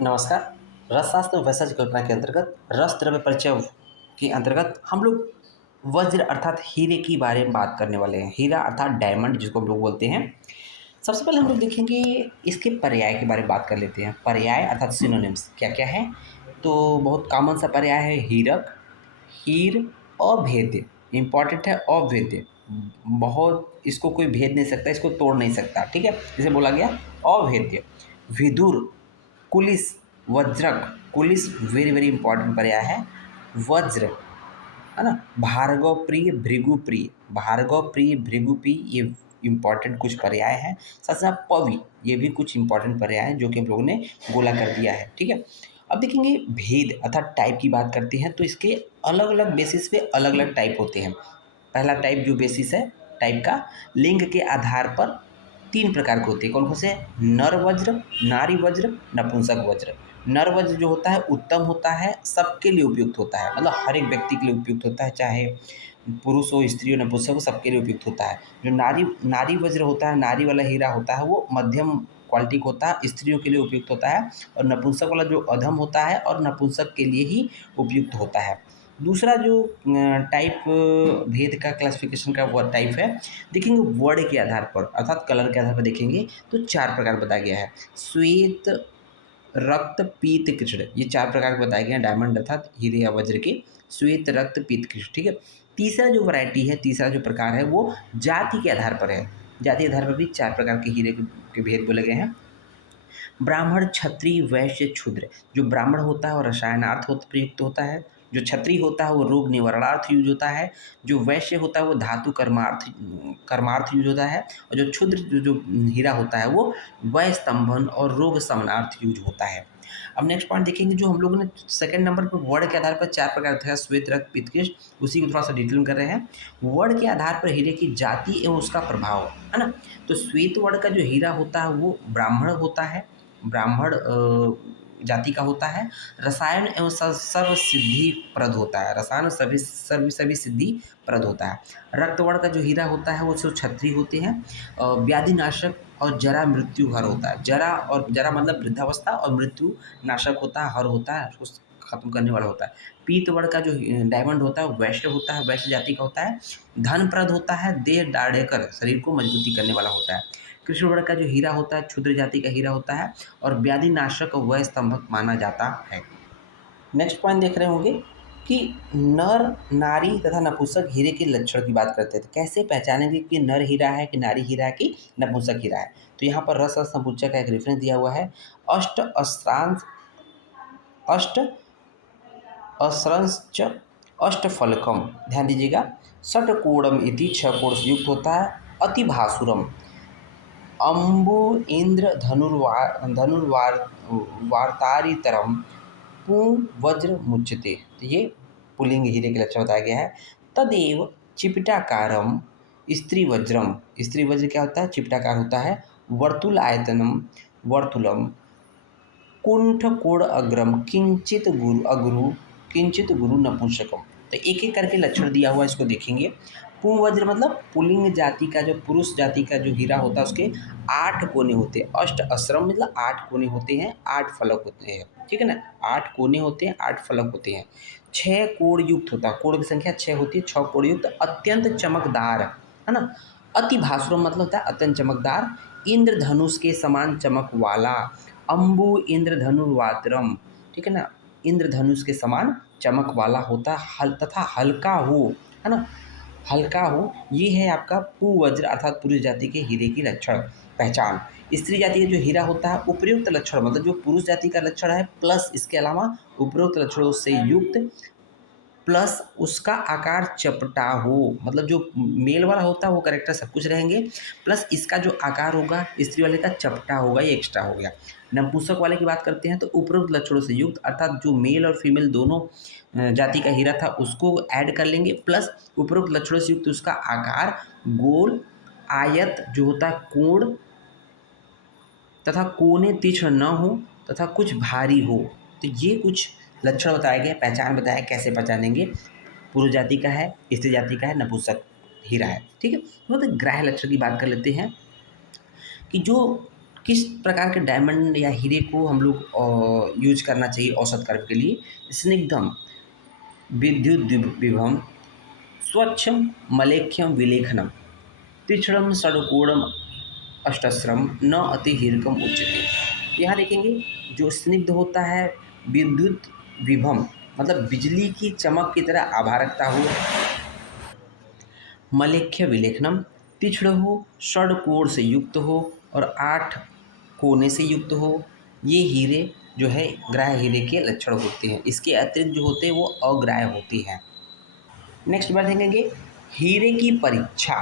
नमस्कार। रसशास्त्र में वैसा कल्पना के अंतर्गत रस द्रव्य परिचय के अंतर्गत हम लोग वज्र अर्थात हीरे की बारे में बात करने वाले हैं। हीरा अर्थात डायमंड जिसको हम लोग बोलते हैं। सबसे पहले हम लोग देखेंगे इसके पर्याय के बारे में बात कर लेते हैं। पर्याय अर्थात सिनोनिम्स क्या क्या है। तो बहुत कॉमन सा पर्याय है हीरक, हीर, अभेद्य। इंपॉर्टेंट है अभेद्य। बहुत इसको कोई भेद नहीं सकता, इसको तोड़ नहीं सकता। ठीक है, जैसे बोला गया अभेद्य। Vidur, Kulish, वज्रक। Kulish very very important पर्याय है। वज्र, है ना। भार्गव प्रिय, भृगु प्रिय। भार्गव प्रिय, भृगु प्रिय, ये इंपॉर्टेंट कुछ पर्याय हैं। साथ साथ पवि, ये भी कुछ इंपॉर्टेंट पर्याय हैं जो कि हम लोगों ने गोला कर दिया है। ठीक है, अब देखेंगे भेद अर्थात टाइप की बात करते हैं तो इसके अलग अलग बेसिस पे अलग अलग टाइप होते हैं। पहला टाइप जो बेसिस है टाइप का, लिंग के आधार पर तीन प्रकार के होते हैं। कौन कौन से? नर वज्र, नारी वज्र, नपुंसक वज्र। नर वज्र जो होता है उत्तम होता है, सबके लिए उपयुक्त होता है, मतलब हर एक व्यक्ति के लिए उपयुक्त होता है, चाहे पुरुष हो, स्त्री हो, नपुंसक हो, सबके लिए उपयुक्त होता है। जो नारी नारी वज्र होता है, नारी वाला हीरा होता है, वो मध्यम क्वालिटी का होता है, स्त्रियों के लिए उपयुक्त होता है। और नपुंसक वाला जो अधम होता है और नपुंसक के लिए ही उपयुक्त होता है। दूसरा जो टाइप भेद का क्लासिफिकेशन का वो टाइप है, देखेंगे वर्ड के आधार पर अर्थात कलर के आधार पर देखेंगे तो चार प्रकार बताया गया है। श्वेत, रक्त, पीत, कृष्ण, ये चार प्रकार के बताए गए हैं डायमंड अर्थात हीरे या वज्र के। श्वेत, रक्त, पीत, कृष्ण। ठीक है, तीसरा जो वैरायटी है, तीसरा जो प्रकार है वो जाति के आधार पर है। जाति के आधार पर भी चार प्रकार के हीरे के भेद बोले गए हैं। ब्राह्मण, क्षत्रिय, वैश्य, क्षूद्र। जो ब्राह्मण होता है वो रसायनार्थ प्रयुक्त होता है। जो क्षत्रिय होता है वो रोग निवारणार्थ यूज होता है। जो वैश्य होता है वो धातु कर्मार्थ कर्मार्थ यूज होता है। और जो क्षुद्र जो हीरा होता है वो वय स्तंभन और रोग शमनार्थ यूज होता है। अब नेक्स्ट पॉइंट देखेंगे, जो हम लोगों ने सेकंड नंबर पर वर्ड के आधार पर चार प्रकार था, श्वेत, रक्त, पीत, कृष्ण, उसी को थोड़ा सा डिटेल में कर रहे हैं। वर्ड के आधार पर हीरे की जाति एवं उसका प्रभाव, है ना। तो श्वेत वर्ड का जो हीरा होता है वो ब्राह्मण होता है, ब्राह्मण जाति का होता है। रसायन एवं सर्व सिद्धि प्रद होता है, रसायन सभी सभी सिद्धि प्रद होता है। रक्तवर्ण का जो हीरा होता है वो सब क्षत्रिय होते हैं। व्याधि नाशक और जरा मृत्यु हर होता है। जरा और जरा मतलब वृद्धावस्था, और मृत्यु नाशक होता है, हर होता है, उसको खत्म करने वाला होता है। पीत वर्ण का जो डायमंड होता है वैश्य होता है, वैश्य जाति का होता है। धन प्रद होता है, देह दाढ़ेकर शरीर को मजबूती करने वाला होता है। कृष्ण वर्ण का जो हीरा होता है क्षुद्र जाति का हीरा होता है, और व्याधि नाशक व स्तंभक माना जाता है। नेक्स्ट पॉइंट देख रहे होंगे कि नर, नारी तथा नपुंसक हीरे के लक्षण की बात करते थे। कैसे पहचानेंगे कि नर हीरा है कि नारी हीरा है कि नपुंसक हीरा है? तो यहाँ पर रस संपूचक का एक रेफरेंस दिया हुआ है। अष्ट अस्त्रांश, अष्ट असरंश्च अष्टफलकम, ध्यान दीजिएगा। षटकोणम इति, छह कोण से युक्त होता है। अति भासुरम, अम्बु इंद्र धनुर्वार वार्तारितरम पू वज्र मुच्यते। तो ये पुल्लिंग हीरे के लक्षण बताया गया है। तदेव चिपटाकारम स्त्री वज्रम, स्त्री वज्र क्या होता है? चिपटाकार होता है। वर्तुल आयतनम, वर्तुलम, कुंठ कोण अग्रम, किंचित गुरु अगुरु, किंचित गुरु नपुंसकम। तो एक एक करके लक्षण दिया हुआ है, इसको देखेंगे। पुंवज्र मतलब पुल्लिंग जाति का, जो पुरुष जाति का जो हीरा होता है उसके 8 कोने होते हैं। अष्ट असरम मतलब 8 कोने होते हैं, 8 फलक होते हैं। ठीक है ना, 8 कोने होते हैं, 8 फलक होते हैं। 6 कोण युक्त होता है, कोण की संख्या 6 होती है, 6 कोण युक्त, अत्यंत चमकदार, है ना। अति भासुरम मतलब होता है अत्यंत चमकदार। इंद्रधनुष के समान चमक वाला, अम्बु इंद्रधनुर्वात्रम, ठीक है ना, इंद्रधनुष के समान चमक वाला होता है। हल तथा हल्का हो, है ना, हल्का हो, ये है आपका पुवज्र अर्थात पुरुष जाति के हीरे की लक्षण पहचान। स्त्री जाति का जो हीरा होता है उपयुक्त लक्षण मतलब जो पुरुष जाति का लक्षण है प्लस इसके अलावा उपयुक्त लक्षणों से युक्त, प्लस उसका आकार चपटा हो, मतलब जो मेल वाला होता है वो करेक्टर सब कुछ रहेंगे, प्लस इसका जो आकार होगा स्त्री वाले का चपटा होगा, ये एक्स्ट्रा हो गया। नपुंसक वाले की बात करते हैं तो उपरोक्त लक्षणों से युक्त अर्थात जो मेल और फीमेल दोनों जाति का हीरा था उसको ऐड कर लेंगे, प्लस उपरोक्त लक्षणों से युक्त उसका आकार गोल, आयत जो होता है कोण, तथा कोने तीक्ष्ण न हो, तथा कुछ भारी हो। तो ये कुछ लक्षण बताए गए, पहचान बताया कैसे पहचानेंगे। पुरुष जाति का है, स्त्री जाति का है, नपुंसक हीरा है। ठीक है, तो ग्राह्य लक्षण की बात कर लेते हैं कि जो किस प्रकार के डायमंड या हीरे को हम लोग यूज करना चाहिए औसत कर्व के लिए? स्निग्धम विद्युत विभम स्वच्छम मलेख्यम विलेखनम तीक्ष्णम षडकोणम अष्टस्रम न अति हीरकम उच्यते। यहाँ देखेंगे जो स्निग्ध होता है, विद्युत विभम मतलब बिजली की चमक की तरह आभा रखता हो, मलेख्य विलेखनम तीक्ष्ण हो, षडकोण से युक्त हो और 8 कोने से युक्त हो, ये हीरे जो है ग्राह्य हीरे के लक्षण होते हैं। इसके अतिरिक्त जो होते हैं वो अग्राह्य होती हैं। नेक्स्ट बार देखेंगे हीरे की परीक्षा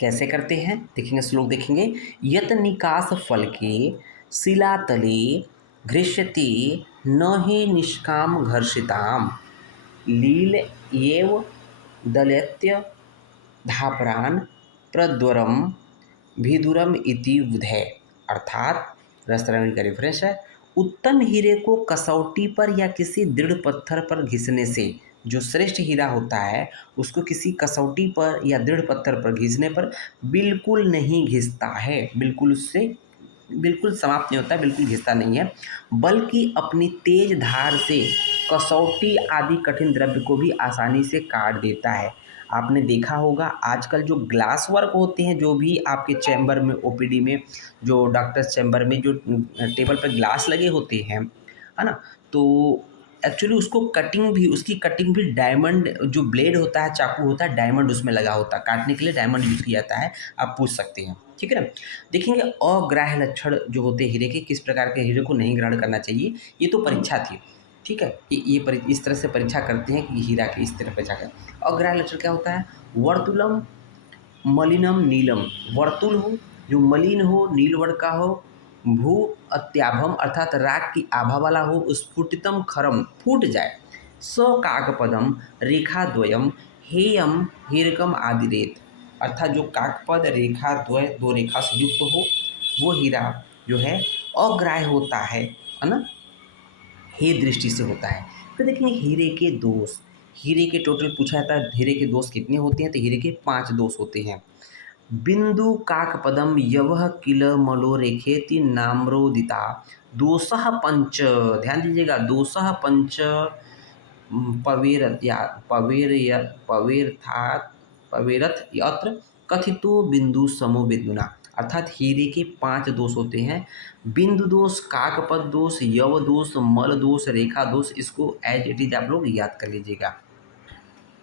कैसे करते हैं, देखेंगे श्लोक देखेंगे। यत निकास फल के शिलातले घृष्यते न ही निष्काम घर्षिताम लील एव दलयत्य धापरान प्रद्वरम भिदुरम इति बुधे। अर्थात रसरंग का रेफरेंस है। उत्तम हीरे को कसौटी पर या किसी दृढ़ पत्थर पर घिसने से, जो श्रेष्ठ हीरा होता है उसको किसी कसौटी पर या दृढ़ पत्थर पर घिसने पर बिल्कुल नहीं घिसता है, बिल्कुल उससे बिल्कुल समाप्त नहीं होता है, बिल्कुल घिसता नहीं है, बल्कि अपनी तेज धार से कसौटी आदि कठिन द्रव्य को भी आसानी से काट देता है। आपने देखा होगा आजकल जो ग्लास वर्क होते हैं, जो भी आपके चैम्बर में ओपीडी में, जो डॉक्टर्स चैम्बर में जो टेबल पर ग्लास लगे होते हैं, है ना, तो एक्चुअली उसको कटिंग भी, उसकी कटिंग भी डायमंड, जो ब्लेड होता है, चाकू होता है, डायमंड उसमें लगा होता है, काटने के लिए डायमंड यूज़ किया जाता है। आप पूछ सकते हैं, ठीक है ना। देखेंगे अग्राह्य लक्षण जो होते हैं हीरे के, किस प्रकार के हीरे को नहीं ग्रहण करना चाहिए, ये तो परीक्षा थी, ठीक है। इस तरह से परीक्षा करते हैं कि हीरा की इस तरह परीक्षा कर। अग्राह्य लक्षण क्या होता है? वर्तुलम मलिनम नीलम, वर्तुल हो जो मलिन हो, नील वर्ण का हो, भू अत्याभम अर्थात राग की आभा वाला हो, स्फुटितम खरम फूट जाए, स काकपदम रेखाद्वयम हेयम हीरकम आदिरेत अर्थात जो काकपद रेखा द्वय दो रेखा से युक्त हो वो हीरा जो है अग्राह्य होता है ना, हे दृष्टि से होता है। फिर देखेंगे हीरे के दोष, हीरे के टोटल पूछा जाता है हीरे के दोष कितने होते हैं, तो हीरे के 5 दोष होते हैं। बिंदु काकपदम यवः किल मलो रेखेति नाम्रोदिता दोषः पंच, ध्यान दीजिएगा, दोषः पंच पवेर या पवेर्थात पवेरथ यत्र कथितो बिंदु समो बिंदुना अर्थात हीरे के 5 दोष होते हैं। बिंदु दोष, काकपद दोष, यव दोष, मल दोष, रेखा दोष, इसको एज इट इज आप लोग याद कर लीजिएगा।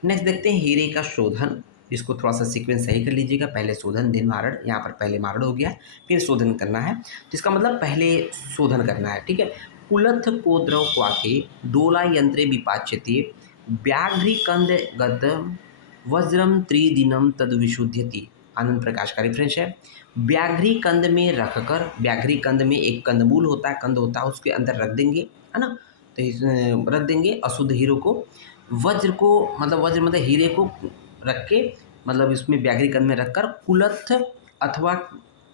नेक्स्ट देखते हैं हीरे का शोधन, इसको थोड़ा सा सीक्वेंस सही कर लीजिएगा, पहले शोधन देन मारण, यहाँ पर पहले मारण हो गया फिर शोधन करना है, तो इसका मतलब पहले शोधन करना है, ठीक है। कुलथ को द्रव क्वाके डोला यंत्रे विपाच्यते व्याघ्रिकंद गत वज्रम त्रिदिनम तद विशुद्ध्यति, आनंद प्रकाश का रेफरेंस है। व्याघ्री कंद में रखकर, व्याघ्री कंद में एक कंदमूल होता है, कंद होता है, उसके अंदर रख देंगे, है ना, तो रख देंगे अशुद्ध हीरो को, वज्र को मतलब वज्र मतलब हीरे को रख के, मतलब इसमें व्याघ्री कंद में रखकर कुलथ अथवा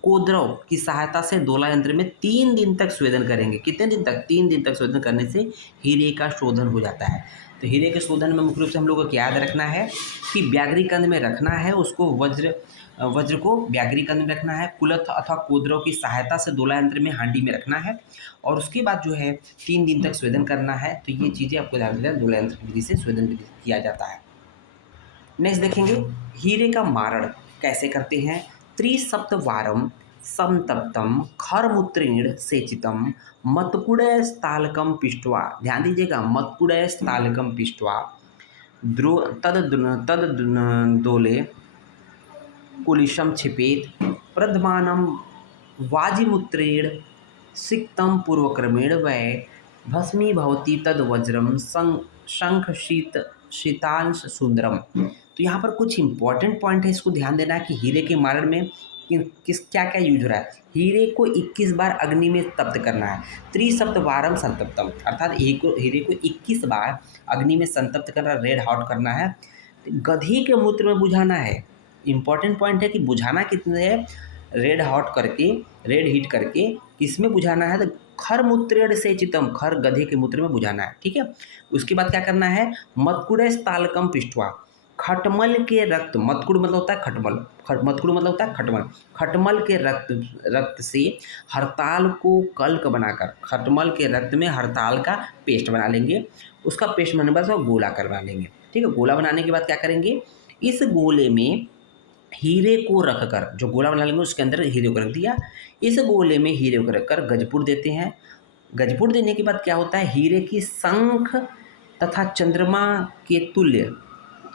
कोद्रव की सहायता से डोला यंत्र में 3 दिन तक स्वेदन करेंगे। कितने दिन तक? 3 दिन तक स्वेदन करने से हीरे का शोधन हो जाता है। तो हीरे के शोधन में मुख्य रूप से हम लोगों को याद रखना है कि व्याघ्री कंद में रखना है उसको, वज्र को व्याघ्री कंद में रखना है, कुलथ अथवा कोद्रव की सहायता से डोला यंत्र में हांडी में रखना है, और उसके बाद जो है 3 दिन तक स्वेदन करना है। तो ये चीज़ें आपको ध्यान रखना है, डोला यंत्र विधि से स्वेदन विधि किया जाता है। नेक्स्ट देखेंगे हीरे का मारण कैसे करते हैं। त्रिसप्तवारम समतप्तम खरमूत्रेण सेचितम मत्कुड़य स्थालकम पिष्ट्वा, ध्यान दीजिएगा, मत्कुड़य स्थालकम पिष्ट्वा द्रो तद दोले कुलिशम छिपेत प्रधमानम वाजिमूत्रेण सिक्तम पूर्वक्रमेण वै भस्मी भवती तद वज्रम शंख शीतांश सुंदरम। तो यहाँ पर कुछ इंपॉर्टेंट पॉइंट है, इसको ध्यान देना है कि हीरे के मारण में क्या क्या यूज हो रहा है। हीरे को 21 बार अग्नि में तप्त करना है, त्रिसप्तवारम संतप्तम अर्थात हीरे को 21 बार अग्नि में संतप्त करना, रेड हॉट करना है, गधी के मूत्र में बुझाना है। इंपॉर्टेंट पॉइंट है कि बुझाना कितने है, रेड हॉट करके, रेड हीट करके किसमें बुझाना है, तो खर मूत्रेण से चितम, खर गधे के मूत्र में बुझाना है, ठीक है। उसके बाद क्या करना है, मत्कुड़े तालकम पृष्ठवा, खटमल के रक्त, मतकुड़ मतलब होता है खटमल, मतकुड़ मतलब होता है खटमल, खटमल के रक्त रक्त से हरताल को कल्क बनाकर, खटमल के रक्त में हरताल का पेस्ट बना लेंगे। उसका पेस्ट बनाने के बाद उसका गोला करवा लेंगे। ठीक है, गोला बनाने के बाद क्या करेंगे, इस गोले में हीरे को रखकर, जो गोला बना लेंगे उसके अंदर हीरे को रख दिया, इस गोले में हीरे को रखकर गजपुर देते हैं। गजपुर देने के बाद क्या होता है, हीरे की शंख तथा चंद्रमा के तुल्य,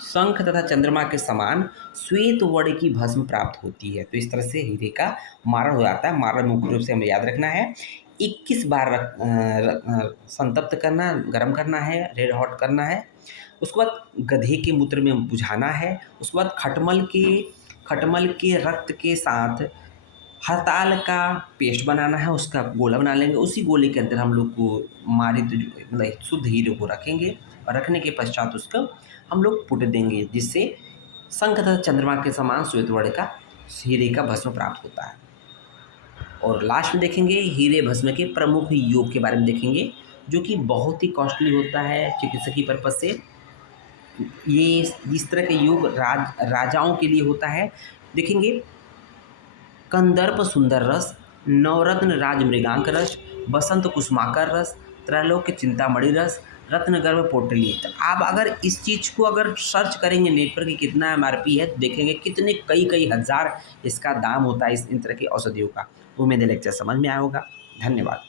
शंख तथा चंद्रमा के समान श्वेत वर्ण की भस्म प्राप्त होती है। तो इस तरह से हीरे का मारण हो जाता है। मारण मुख्य रूप से हमें याद रखना है, 21 बार संतप्त करना, गर्म करना है, रेड हॉट करना है। उसके बाद गधे के मूत्र में बुझाना है। उसके बाद खटमल के रक्त के साथ हरताल का पेस्ट बनाना है, उसका गोला बना लेंगे। उसी गोले के अंदर हम लोग को मारित मतलब शुद्ध हीरे को रखेंगे और रखने के पश्चात उसको हम लोग पुट देंगे, जिससे शंख तथा चंद्रमा के समान श्वेत वर्ण का हीरे का भस्म प्राप्त होता है। और लास्ट में देखेंगे हीरे भस्म के प्रमुख योग के बारे में देखेंगे, जो कि बहुत ही कॉस्टली होता है चिकित्सकीय पर्पज से। ये इस तरह के योग राजाओं के लिए होता है। देखेंगे, कंदर्प सुंदर रस, नवरत्न राज मृगांक रस, बसंत कुसुमाकर रस, त्रैलोक्य चिंतामणि रस, रत्नगर्भ पोटली। तो आप अगर इस चीज़ को अगर सर्च करेंगे नेट पर कि कितना MRP है, तो देखेंगे कितने कई हज़ार इसका दाम होता है इन तरह की औषधियों का। उम्मीद है लेक्चर समझ में आया होगा। धन्यवाद।